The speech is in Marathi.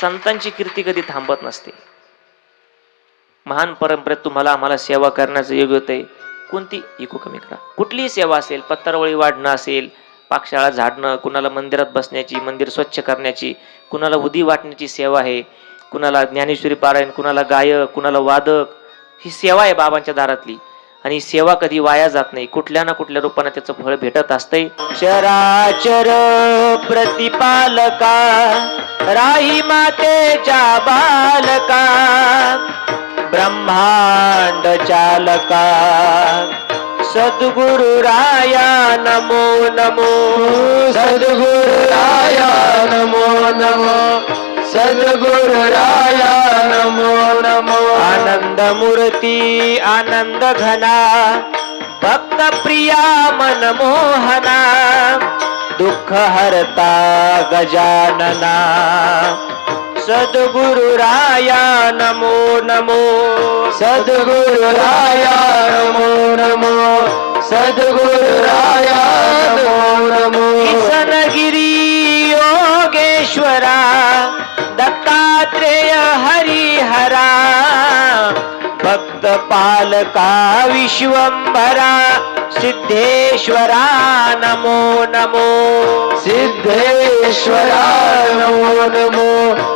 संतांची कीर्ती कधी थांबत नसते. महान परंपरेत तुम्हाला आम्हाला सेवा करण्याचं योग्य होतंय. कोणती इको कमी करा, कुठलीही सेवा असेल, पत्तारवळी वाढणं असेल, पाकशाळा झाडणं, कुणाला मंदिरात बसण्याची, मंदिर स्वच्छ करण्याची, कुणाला उदी वाटण्याची सेवा आहे, कुणाला ज्ञानेश्वरी पारायण, कुणाला गायक, कुणाला वादक, ही सेवा आहे बाबांच्या दारातली. आणि सेवा कधी वाया जात नाही, कुठल्या ना कुठल्या रूपाने त्याचं फळ भेटत असतंय. चराचर प्रतिपालका राही मातेच्या बालका, ब्रह्मांड चालका सद्गुरु राया नमो नमो, सद्गुरु राया नमो नमो, सद्गुरु राया नमो नमो. आनंद मूर्ती आनंद घना, भक्त प्रिया मनमोहना, दुःख हरता गजानना, सद्गुरु राया नमो नमो, सद्गुरु राया नमो नमो, सद्गुरु राया नमो नमो. किसनगिरी योगेश्वरा, दत्तात्रेय हरिहरा, भक्त पालका विश्वंभरा, सिद्धेश्वरा नमो नमो, सिद्धेश्वरा नमो नमो.